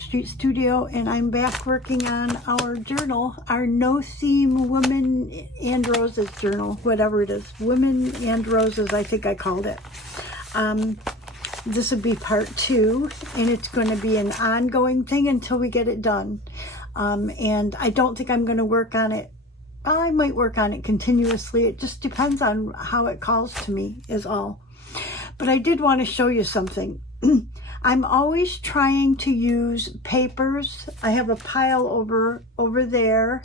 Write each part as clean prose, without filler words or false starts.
Street studio, and I'm back working on our journal, our No Theme Women and Roses journal, whatever it is. Women and Roses, I think I called it. This would be part 2, and it's going to be an ongoing thing until we get it done. And I don't think I'm going to work on it. I might work on it continuously. It just depends on how it calls to me is all. But I did want to show you something. I'm always trying to use papers. I have a pile over there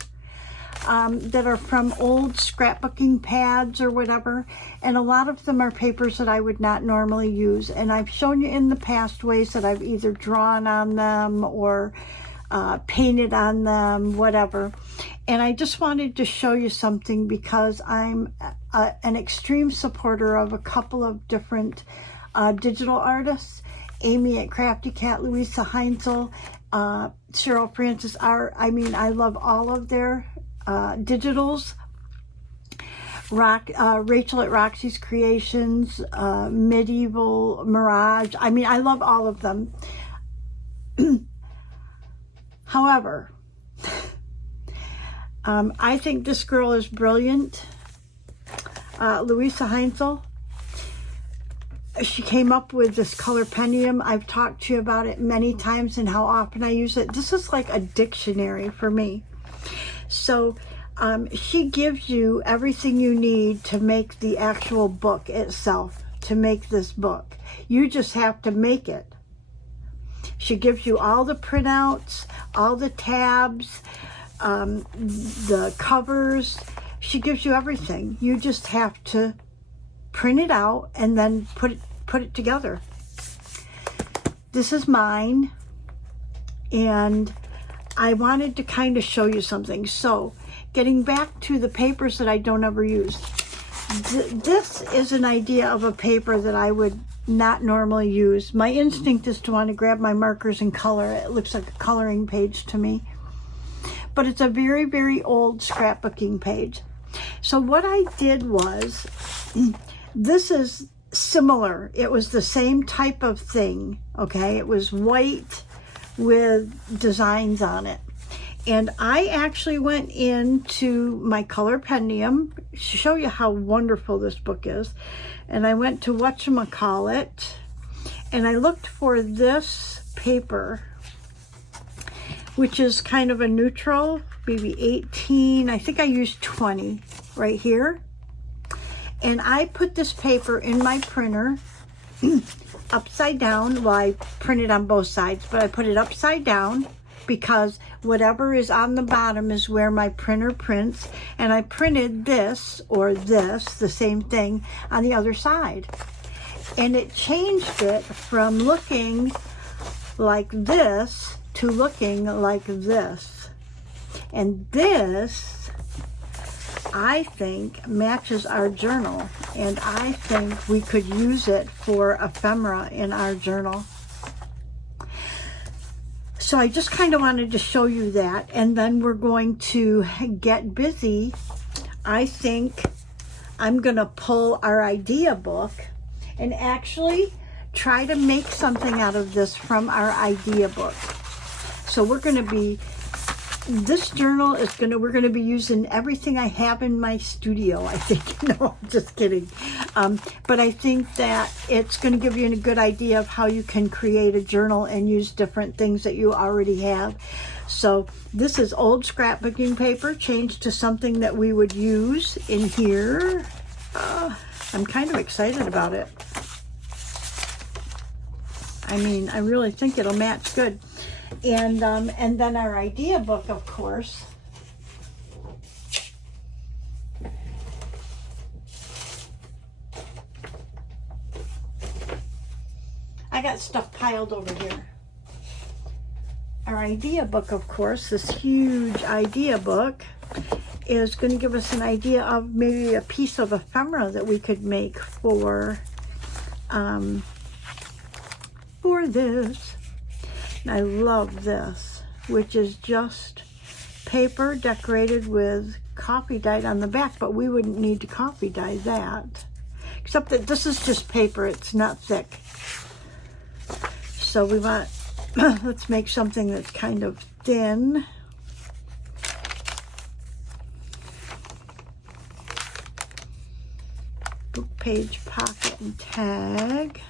that are from old scrapbooking pads or whatever. And a lot of them are papers that I would not normally use. And I've shown you in the past ways that I've either drawn on them or painted on them, whatever. And I just wanted to show you something because I'm an extreme supporter of a couple of different digital artists. Amy at Crafty Cat, Louisa Heinzel, Cheryl Francis Art. I mean, I love all of their digitals. Rachel at Roxy's Creations, Medieval Mirage. I mean, I love all of them. However, I think this girl is brilliant. Louisa Heinzel. She came up with this Colorpendium. I've talked to you about it many times and how often I use it. This is like a dictionary for me. So she gives you everything you need to make the actual book itself, to make this book. You just have to make it. She gives you all the printouts, all the tabs, the covers. She gives you everything. You just have to print it out and then put it together. This is mine, and I wanted to kind of show you something. So, getting back to the papers that I don't ever use. This is an idea of a paper that I would not normally use. My instinct is to want to grab my markers and color. It looks like a coloring page to me. But it's a very, very old scrapbooking page. So what I did was, this is similar. It was the same type of thing, okay? It was white with designs on it. And I actually went into my Colorpendium to show you how wonderful this book is. And I went to whatchamacallit, and I looked for this paper, which is kind of a neutral, maybe 18. I think I used 20 right here. And I put this paper in my printer upside down. Well, I printed on both sides, but I put it upside down because whatever is on the bottom is where my printer prints. And I printed this or this, the same thing, on the other side. And it changed it from looking like this to looking like this. And this, I think, matches our journal, and I think we could use it for ephemera in our journal. So I just kind of wanted to show you that, and then we're going to get busy. I think I'm going to pull our idea book and actually try to make something out of this from our idea book. So we're going to be, this journal is we're going to be using everything I have in my studio, I think. No, I'm just kidding. But I think that it's going to give you a good idea of how you can create a journal and use different things that you already have. So this is old scrapbooking paper changed to something that we would use in here. I'm kind of excited about it. I mean, I really think it'll match good. And then our idea book, of course. I got stuff piled over here. Our idea book, of course, this huge idea book, is going to give us an idea of maybe a piece of ephemera that we could make for this. And I love this, which is just paper decorated with coffee dyed on the back, but we wouldn't need to coffee dye that. Except that this is just paper, it's not thick. So we want Let's make something that's kind of thin. Book page, pocket, and tag.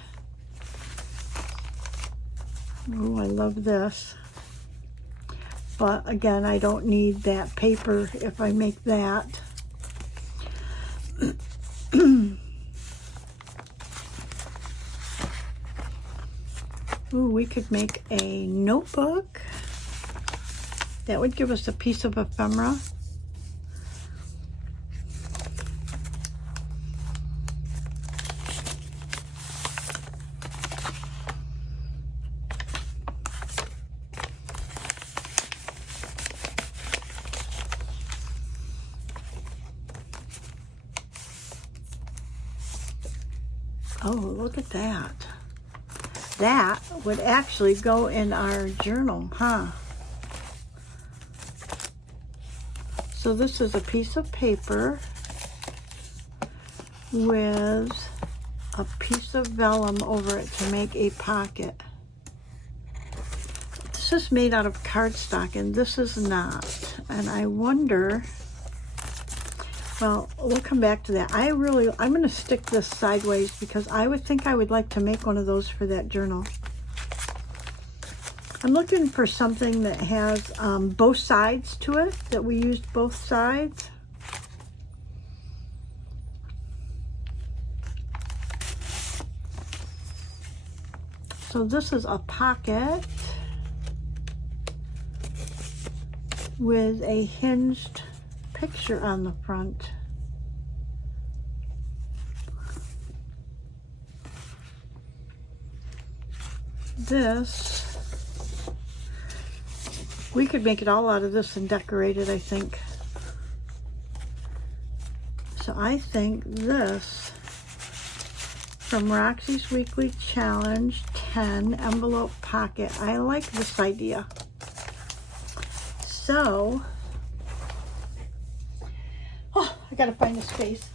Oh, I love this. But again, I don't need that paper if I make that. Ooh, we could make a notebook. That would give us a piece of ephemera. Oh, look at that. That would actually go in our journal, huh? So this is a piece of paper with a piece of vellum over it to make a pocket. This is made out of cardstock and this is not. And I wonder, well, we'll come back to that. I'm going to stick this sideways because I would think I would like to make one of those for that journal. I'm looking for something that has both sides to it, that we used both sides. So this is a pocket with a hinged picture on the front. This, we could make it all out of this and decorate it, I think. So I think this, from Roxy's Weekly Challenge 10 envelope pocket, I like this idea. So, oh, I gotta find a space.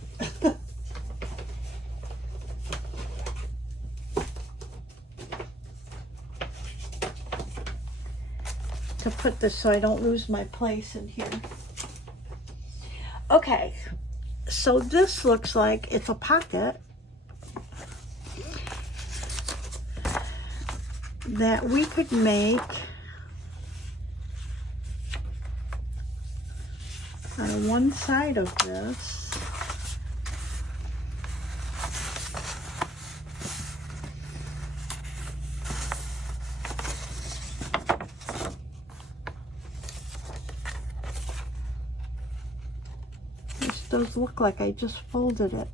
To put this so I don't lose my place in here. Okay, so this looks like it's a pocket that we could make on one side of this. This does look like I just folded it.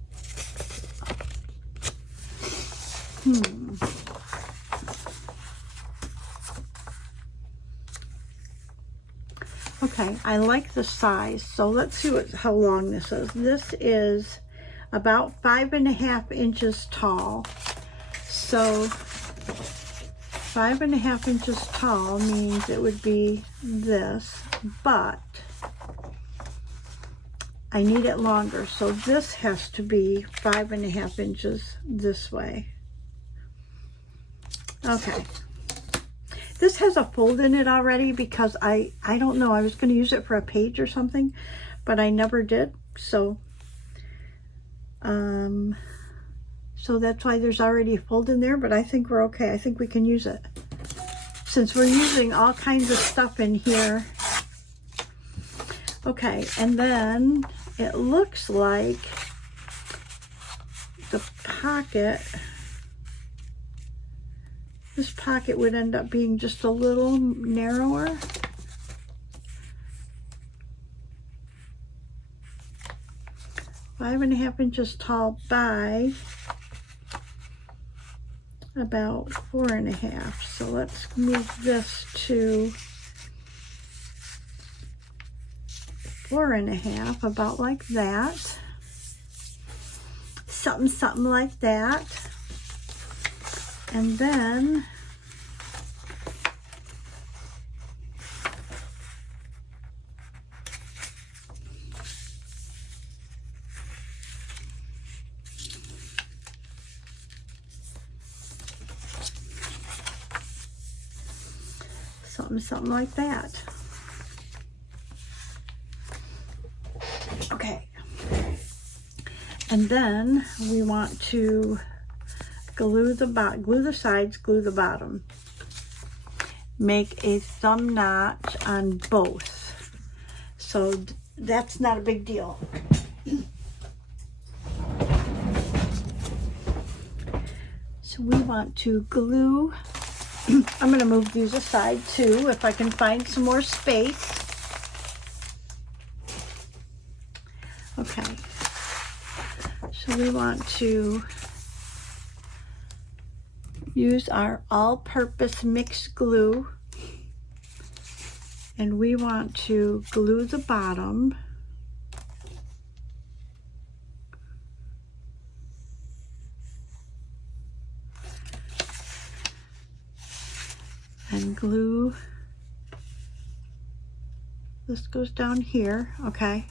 Okay, I like the size, so let's see how long this is. This is about 5.5 inches tall. So 5.5 inches tall means it would be this, but I need it longer. So this has to be 5.5 inches this way. Okay. This has a fold in it already because I don't know, I was going to use it for a page or something, but I never did. So, so that's why there's already a fold in there, but I think we're okay. I think we can use it. Since we're using all kinds of stuff in here. Okay, and then it looks like the pocket... This pocket would end up being just a little narrower. Five and a half inches tall by about 4.5. So let's move this to 4.5, about like that. Something like that. And then something like that. Okay. And then we want to glue the sides, glue the bottom. Make a thumb notch on both. So that's not a big deal. So we want to glue. I'm going to move these aside too, if I can find some more space. Okay. So we want to use our all-purpose mixed glue, and we want to glue the bottom. And glue, this goes down here, okay?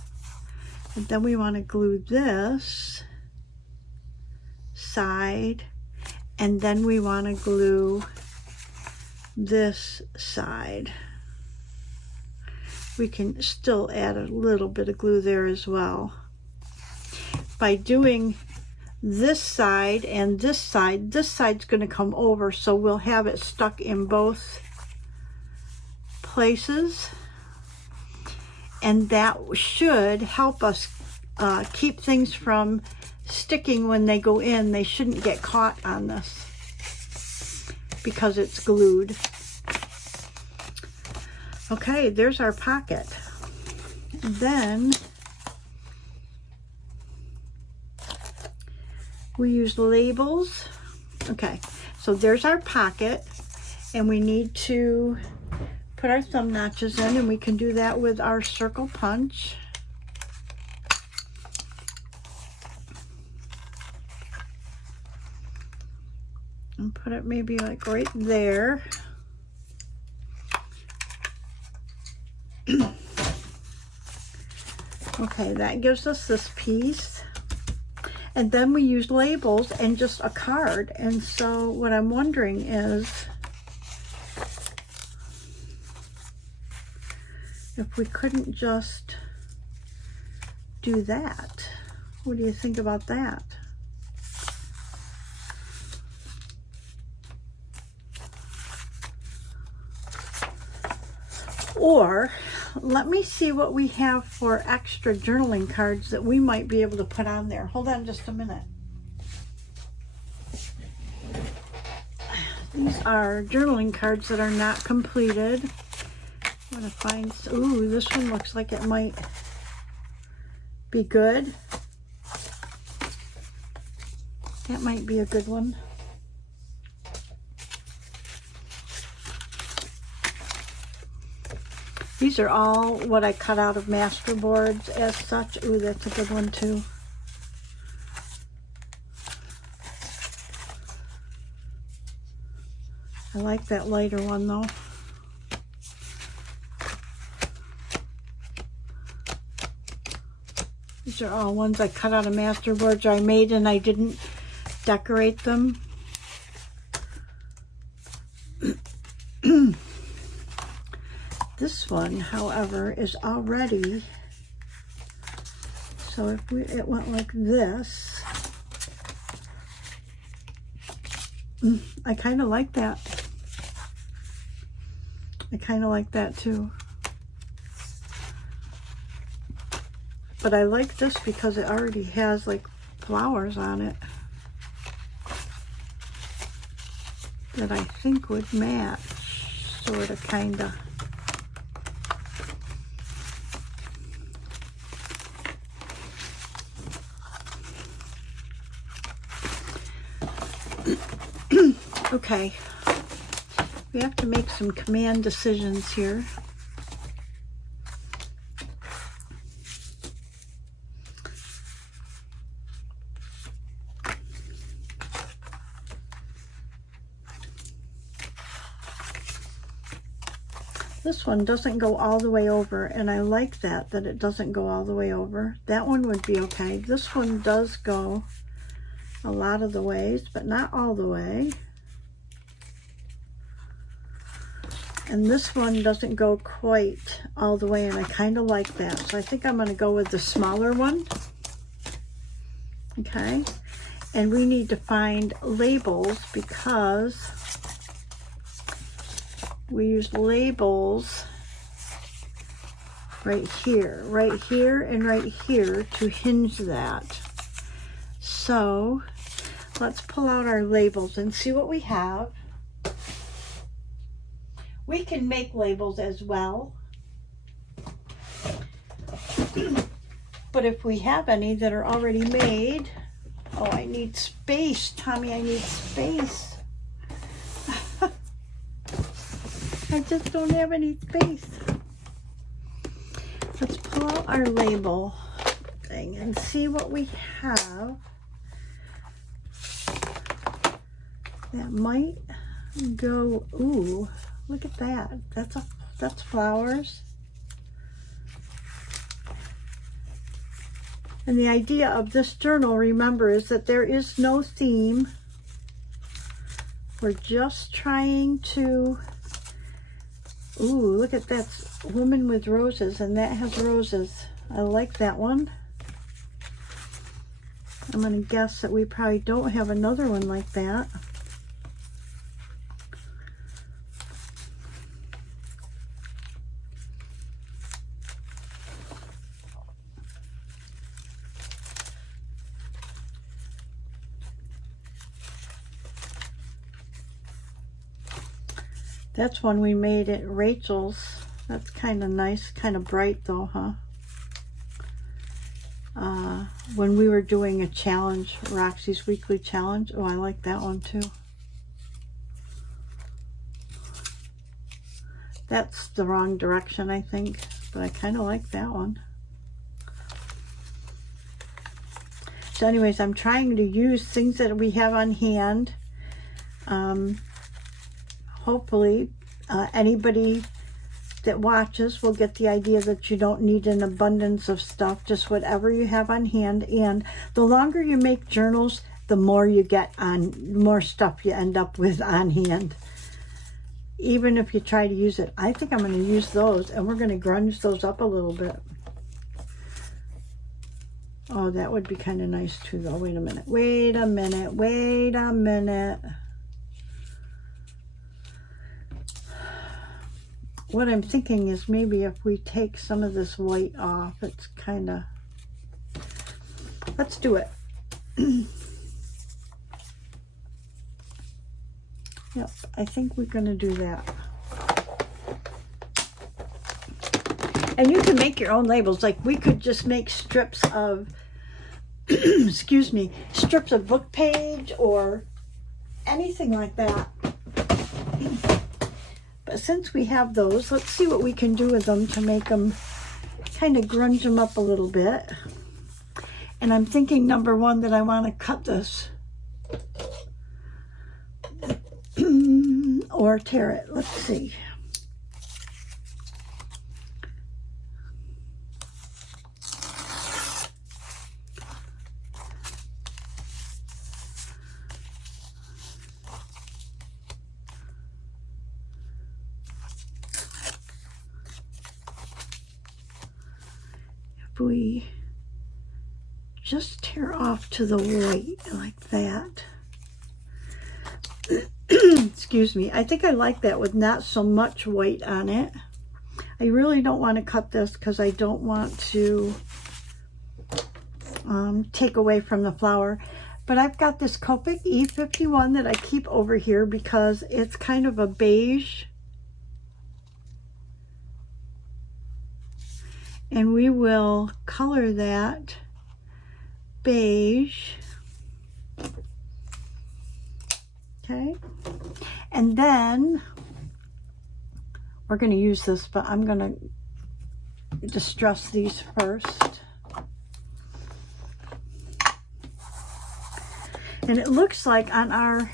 And then we want to glue this side, and then we want to glue this side. We can still add a little bit of glue there as well. By doing this side and this side's going to come over, so we'll have it stuck in both places, and that should help us keep things from sticking when they go in. They shouldn't get caught on this because it's glued. Okay, there's our pocket. Then we use labels. Okay, so there's our pocket, and we need to put our thumb notches in, and we can do that with our circle punch. And put it maybe like right there. Okay, that gives us this piece. And then we use labels and just a card. And so what I'm wondering is if we couldn't just do that. What do you think about that? Or let me see what we have for extra journaling cards that we might be able to put on there. Hold on just a minute. These are journaling cards that are not completed. I'm going to find, ooh, this one looks like it might be good. That might be a good one. These are all what I cut out of masterboards as such. Ooh, that's a good one too. I like that lighter one though. These are all ones I cut out of masterboards I made and I didn't decorate them. This one, however, is already, so if it went like this, I kind of like that. I kind of like that too. But I like this because it already has like flowers on it that I think would match, sort of, kind of. Okay, we have to make some command decisions here. This one doesn't go all the way over, and I like that it doesn't go all the way over. That one would be okay. This one does go a lot of the ways, but not all the way. And this one doesn't go quite all the way, and I kind of like that. So I think I'm going to go with the smaller one. Okay. And we need to find labels because we use labels right here, and right here to hinge that. So let's pull out our labels and see what we have. We can make labels as well. But if we have any that are already made, oh, I need space, Tommy, I need space. I just don't have any space. Let's pull out our label thing and see what we have that might go. Ooh, look at that. That's flowers. And the idea of this journal, remember, is that there is no theme. We're just trying to, ooh, look at that woman with roses, and that has roses. I like that one. I'm going to guess that we probably don't have another one like that. That's one we made at Rachel's. That's kind of nice, kind of bright though, huh? When we were doing a challenge, Roxy's weekly challenge. Oh, I like that one too. That's the wrong direction, I think, but I kind of like that one. So anyways, I'm trying to use things that we have on hand. Hopefully, anybody that watches will get the idea that you don't need an abundance of stuff, just whatever you have on hand. And the longer you make journals, the more you get more stuff you end up with on hand. Even if you try to use it. I think I'm going to use those, and we're going to grunge those up a little bit. Oh, that would be kind of nice too, though. Wait a minute. Wait a minute. Wait a minute. What I'm thinking is maybe if we take some of this white off, it's kind of, let's do it. Yep, I think we're going to do that. And you can make your own labels. Like we could just make strips of, excuse me, strips of book page or anything like that. But since we have those, let's see what we can do with them to make them, kind of grunge them up a little bit. And I'm thinking, number one, that I want to cut this. Or tear it. Let's see. We just tear off to the white like that. Excuse me. I think I like that with not so much white on it. I really don't want to cut this because I don't want to take away from the flower. But I've got this Copic E51 that I keep over here because it's kind of a beige. And we will color that beige. Okay. And then we're going to use this, but I'm going to distress these first. And it looks like on our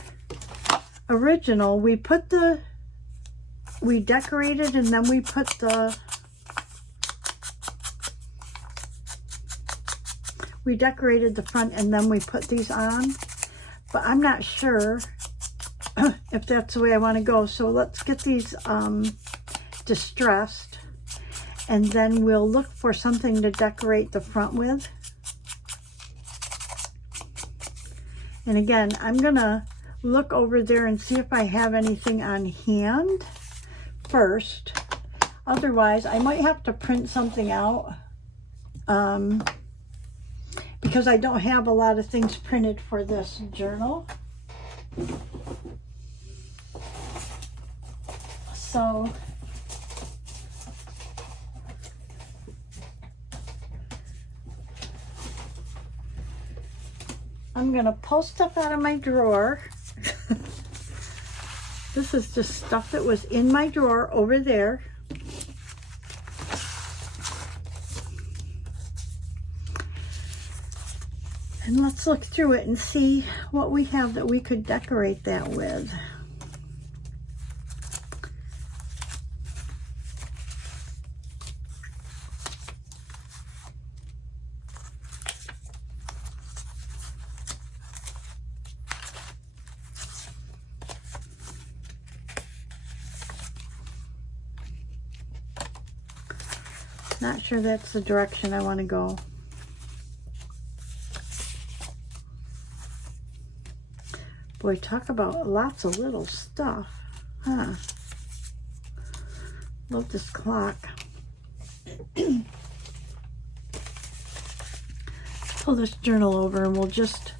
original, we decorated and then we put we decorated the front and then we put these on, but I'm not sure if that's the way I want to go. So let's get these distressed, and then we'll look for something to decorate the front with. And again, I'm gonna look over there and see if I have anything on hand first. Otherwise, I might have to print something out because I don't have a lot of things printed for this journal. So I'm going to pull stuff out of my drawer. This is just stuff that was in my drawer over there. And let's look through it and see what we have that we could decorate that with. Not sure that's the direction I want to go. Boy, talk about lots of little stuff, huh? Love this clock. Pull this journal over and we'll just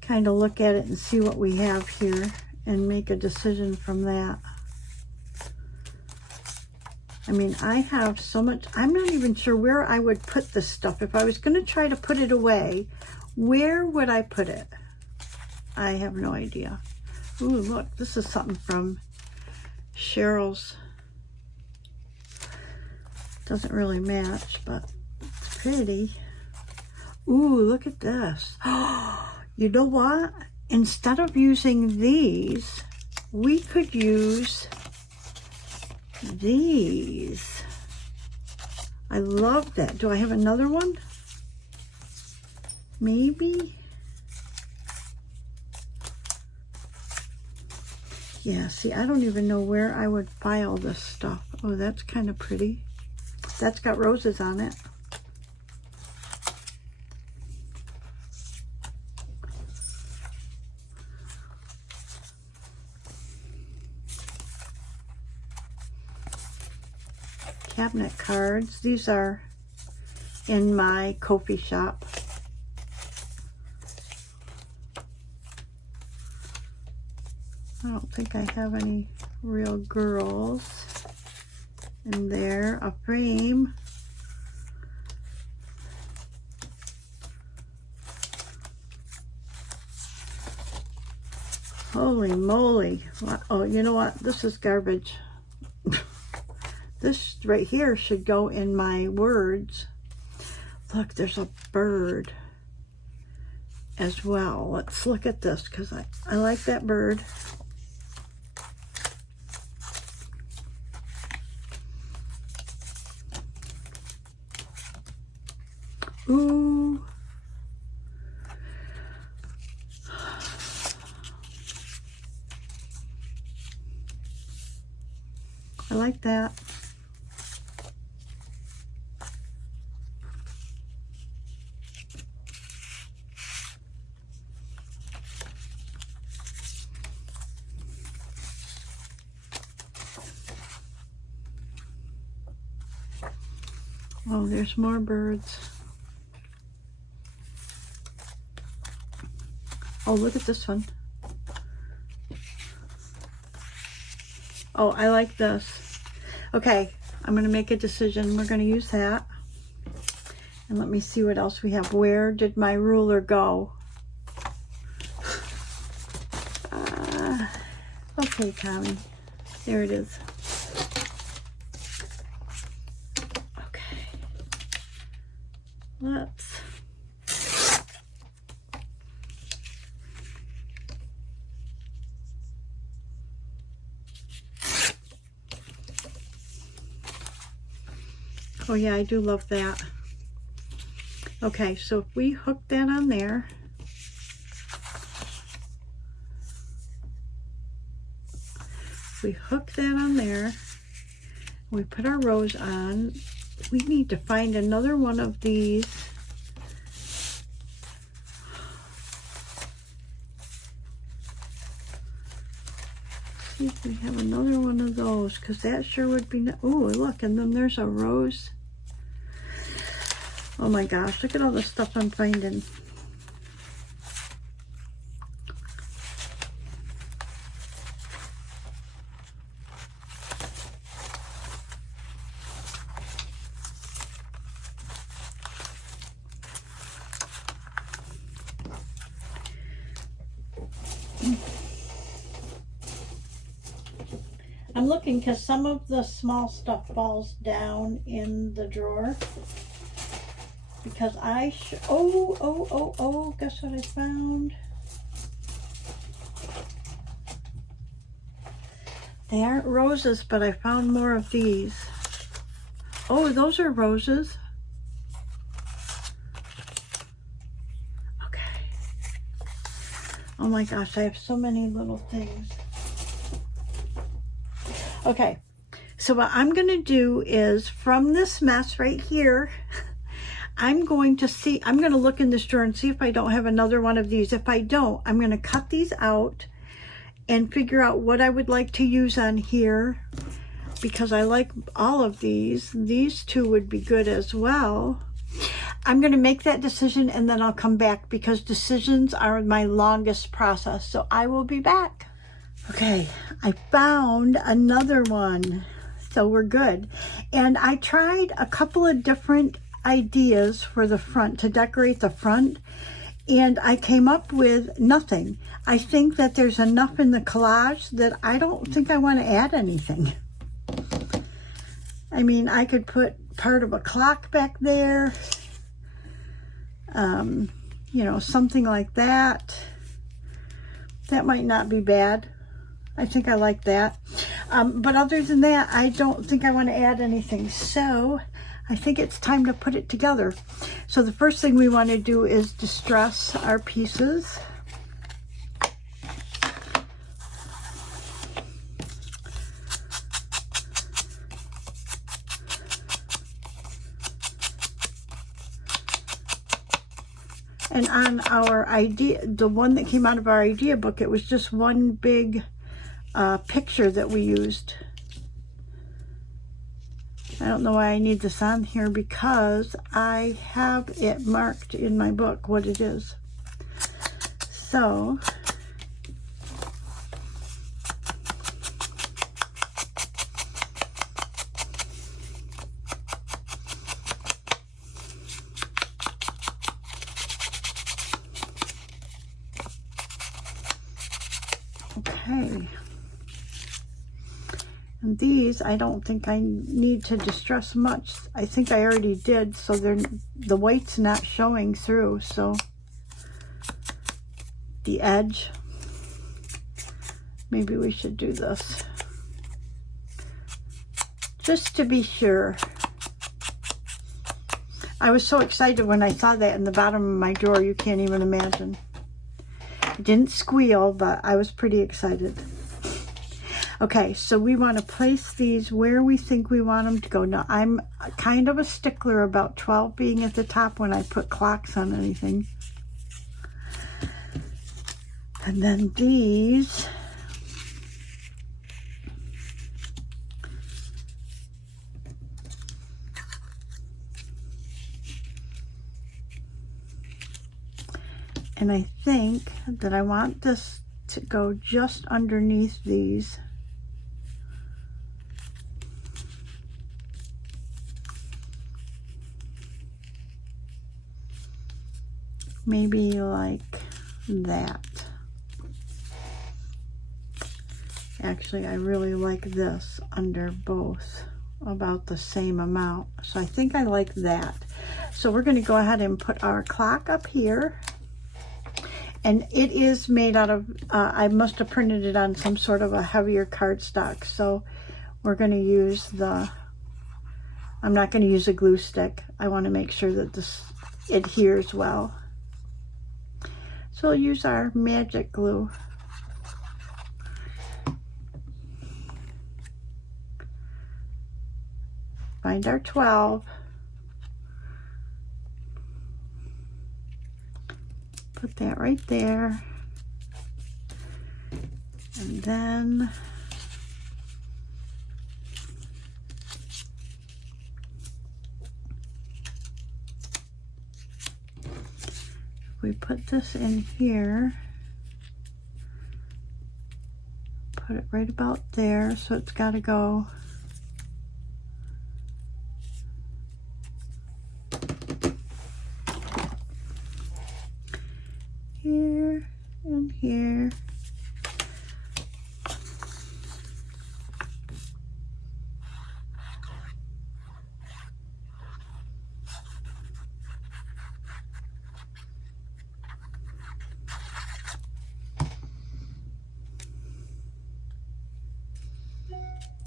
kind of look at it and see what we have here and make a decision from that. I mean, I have so much. I'm not even sure where I would put this stuff. If I was going to try to put it away, where would I put it? I have no idea. Ooh, look, this is something from Cheryl's. Doesn't really match, but it's pretty. Ooh, look at this. You know what? Instead of using these, we could use these. I love that. Do I have another one? Maybe. Yeah, see, I don't even know where I would file this stuff. Oh, that's kind of pretty. That's got roses on it. Cabinet cards. These are in my Ko-fi shop. I don't think I have any real girls in there. A frame. Holy moly. Oh, you know what? This is garbage. This right here should go in my words. Look, there's a bird as well. Let's look at this because I like that bird. Ooh. I like that. Oh, there's more birds. Oh, look at this one. Oh, I like this. Okay, I'm going to make a decision. We're going to use that. And let me see what else we have. Where did my ruler go? Okay, Tommy. There it is. Okay. Let's... Oh yeah, I do love that. Okay, so if we hook that on there, we hook that on there, we put our rose on. We need to find another one of these. See if we have another one of those, because that sure would be. Oh, look, and then there's a rose. Oh my gosh, look at all the stuff I'm finding. I'm looking because some of the small stuff falls down in the drawer. Because oh, guess what I found? They aren't roses, but I found more of these. Oh, those are roses. Okay. Oh my gosh, I have so many little things. Okay, so what I'm going to do is, from this mess right here, I'm going to look in this drawer and see if I don't have another one of these. If I don't, I'm going to cut these out and figure out what I would like to use on here, because I like all of these. These two would be good as well. I'm going to make that decision and then I'll come back, because decisions are my longest process. So I will be back. Okay, I found another one, so we're good. And I tried a couple of different ideas for the front, to decorate the front, and I came up with nothing. I think that there's enough in the collage that I don't think I want to add anything. I mean, I could put part of a clock back there, you know, something like that. That might not be bad. I think I like that. But other than that, I don't think I want to add anything. So I think it's time to put it together. So the first thing we want to do is distress our pieces. And on our idea, the one that came out of our idea book, it was just one big picture that we used. I don't know why I need this on here, because I have it marked in my book what it is. So okay. And these, I don't think I need to distress much. I think I already did, so the white's not showing through. So the edge, maybe we should do this, just to be sure. I was so excited when I saw that in the bottom of my drawer, you can't even imagine. It didn't squeal, but I was pretty excited. Okay, so we want to place these where we think we want them to go. Now, I'm kind of a stickler about 12 being at the top when I put clocks on anything. And then these, and I think that I want this to go just underneath these. Maybe like that. Actually, I really like this under both, about the same amount. So I think I like that. So we're going to go ahead and put our clock up here. And it is made out of, I must have printed it on some sort of a heavier cardstock. So we're going to use I'm not going to use a glue stick. I want to make sure that this adheres well. So we'll use our magic glue. find our 12. Put that right there. And then we put this in here, put it right about there, so it's got to go here and here.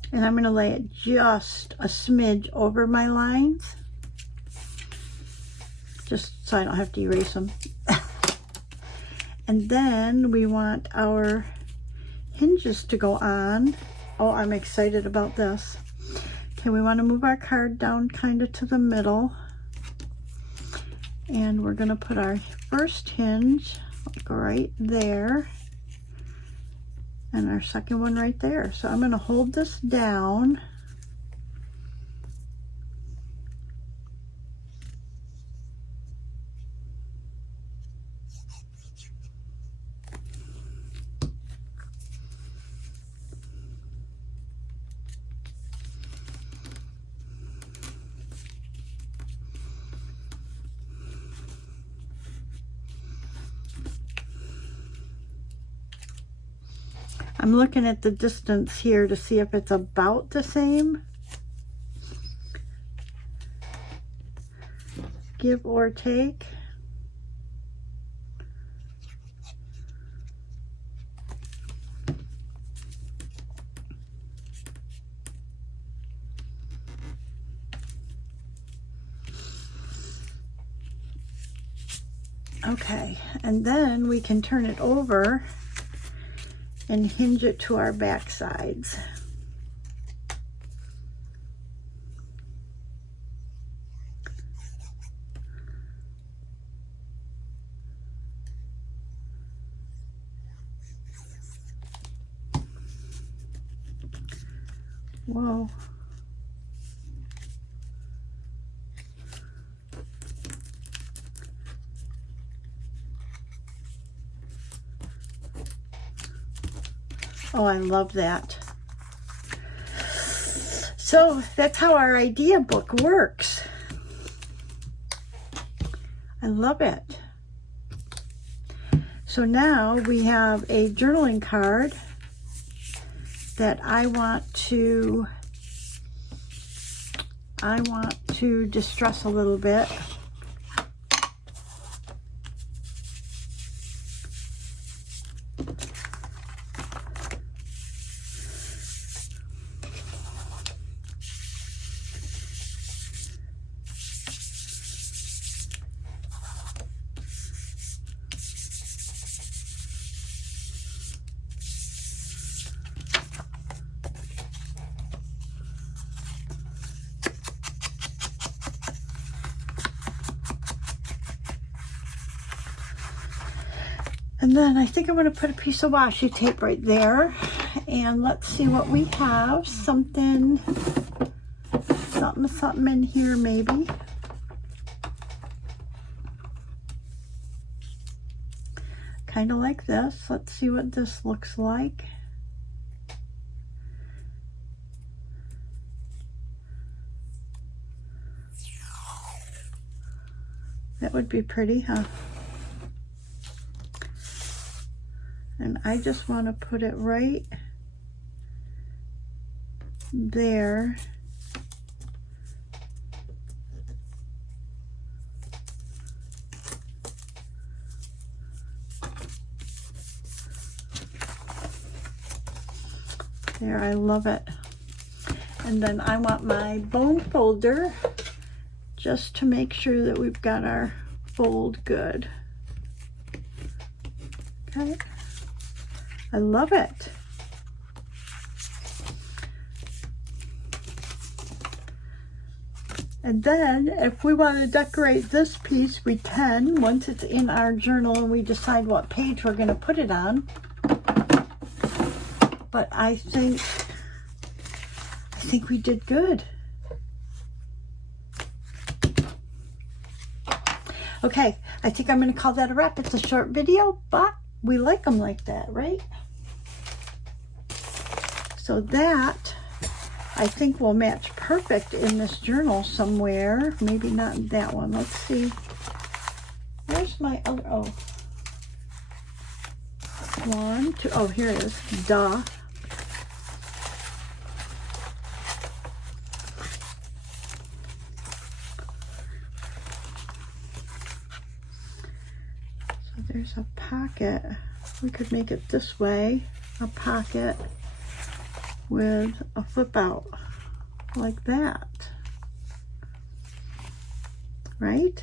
And I'm going to lay it just a smidge over my lines, just so I don't have to erase them. And then we want our hinges to go on. Oh, I'm excited about this. Okay, we want to move our card down kind of to the middle. And we're going to put our first hinge like right there. And our second one right there. So I'm going to hold this down. I'm looking at the distance here to see if it's about the same. Give or take. Okay, and then we can turn it over and hinge it to our back sides. Whoa. Oh, I love that. So that's how our idea book works. I love it. So now we have a journaling card that I want to distress a little bit. And then I think I'm going to put a piece of washi tape right there. And let's see what we have. Something in here maybe. Kind of like this. Let's see what this looks like. That would be pretty, huh? And I just want to put it right there. There, I love it. And then I want my bone folder just to make sure that we've got our fold good. Okay. I love it. And then if we want to decorate this piece, we can, once it's in our journal and we decide what page we're going to put it on. But I think we did good. Okay, I think I'm going to call that a wrap. It's a short video, but we like them like that, right? So that, I think, will match perfect in this journal somewhere. Maybe not in that one. Let's see. Where's my other, oh. 1, 2, oh, here it is. Duh. So there's a pocket. We could make it this way, a pocket with a flip out like that, right?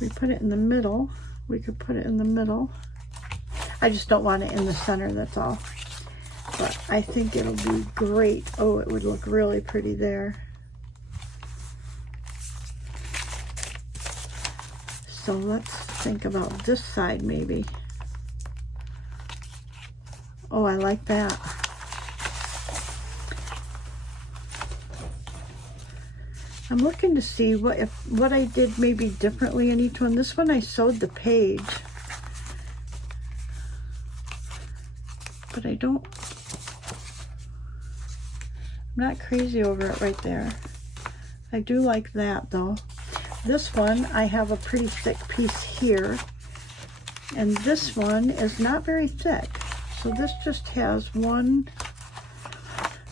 We put it in the middle. We could put it in the middle. I just don't want it in the center, that's all. But I think it'll be great. Oh, it would look really pretty there. So let's think about this side maybe. Oh, I like that. I'm looking to see what I did maybe differently in each one. This one I sewed the page. But I'm not crazy over it right there. I do like that though. This one, I have a pretty thick piece here. And this one is not very thick. So this just has one.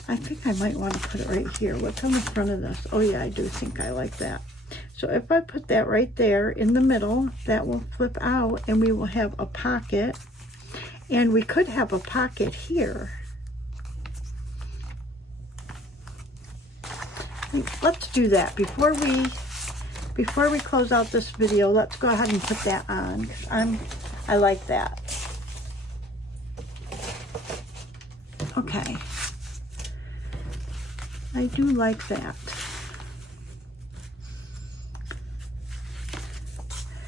I think I might want to put it right here. What's on the front of this? Oh yeah, I do think I like that. So if I put that right there in the middle, that will flip out and we will have a pocket. And we could have a pocket here. Let's do that. Before we close out this video, let's go ahead and put that on. 'Cause I like that. Okay. I do like that.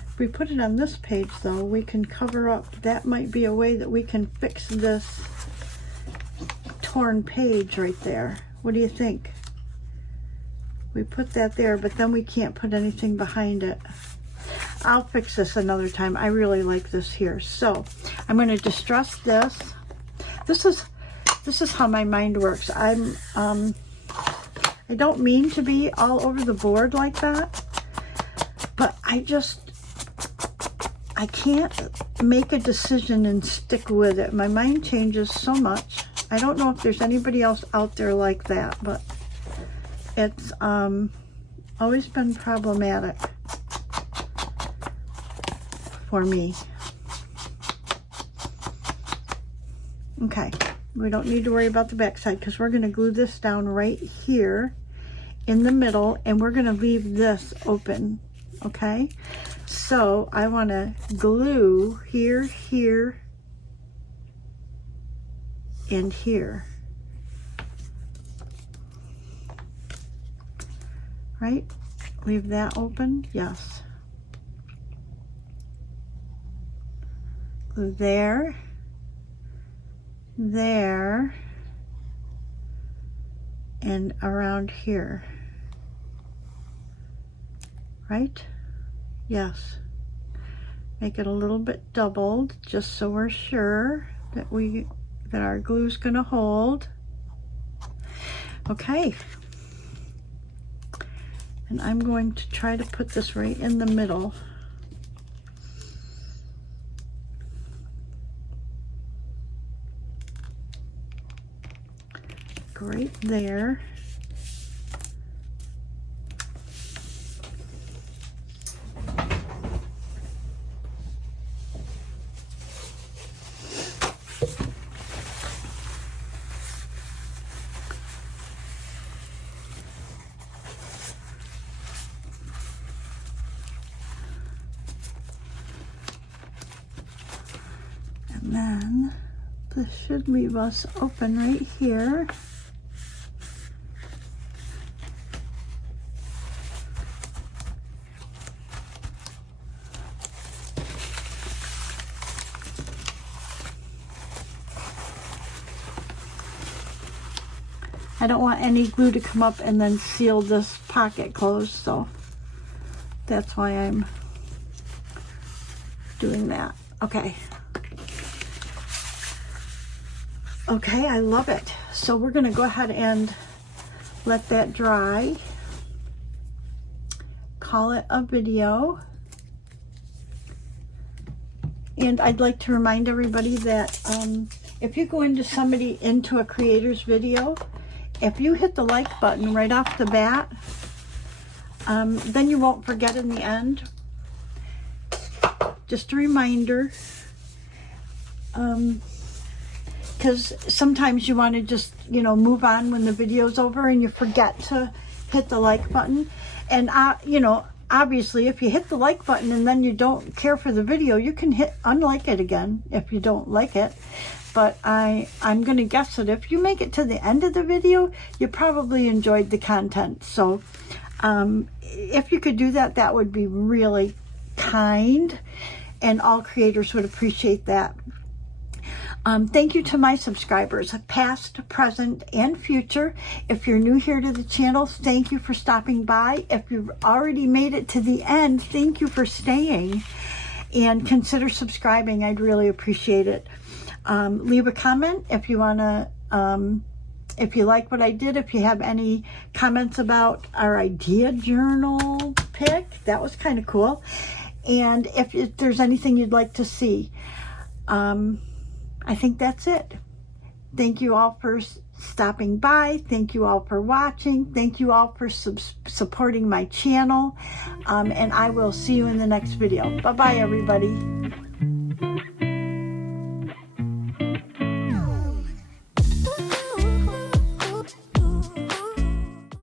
If we put it on this page though, we can cover up. That might be a way that we can fix this torn page right there. What do you think? We put that there, but then we can't put anything behind it. I'll fix this another time. I really like this here. So I'm going to distress this. This is how my mind works. I don't mean to be all over the board like that, but I can't make a decision and stick with it. My mind changes so much. I don't know if there's anybody else out there like that, but it's always been problematic for me. Okay, we don't need to worry about the back side because we're going to glue this down right here in the middle and we're going to leave this open. Okay, so I want to glue here, here, and here. Right? Leave that open? Yes. Glue there, there, and around here. Right? Yes. Make it a little bit doubled just so we're sure that our glue's going to hold. Okay. And I'm going to try to put this right in the middle. Right there. And then this should leave us open right here. I don't want any glue to come up and then seal this pocket closed, so that's why I'm doing that. Okay. Okay, I love it. So we're going to go ahead and let that dry. Call it a video. And I'd like to remind everybody that if you go into a creator's video, if you hit the like button right off the bat, then you won't forget in the end. Just a reminder, because sometimes you want to just, move on when the video's over and you forget to hit the like button. And, obviously, if you hit the like button and then you don't care for the video, you can hit unlike it again if you don't like it. But I'm going to guess that if you make it to the end of the video, you probably enjoyed the content. So if you could do that, that would be really kind. And all creators would appreciate that. Thank you to my subscribers, past, present, and future. If you're new here to the channel, thank you for stopping by. If you've already made it to the end, thank you for staying. And consider subscribing. I'd really appreciate it. Leave a comment if you want to, if you like what I did, if you have any comments about our idea journal pick. That was kind of cool. And if there's anything you'd like to see. I think that's it. Thank you all for stopping by. Thank you all for watching. Thank you all for supporting my channel. And I will see you in the next video. Bye-bye, everybody.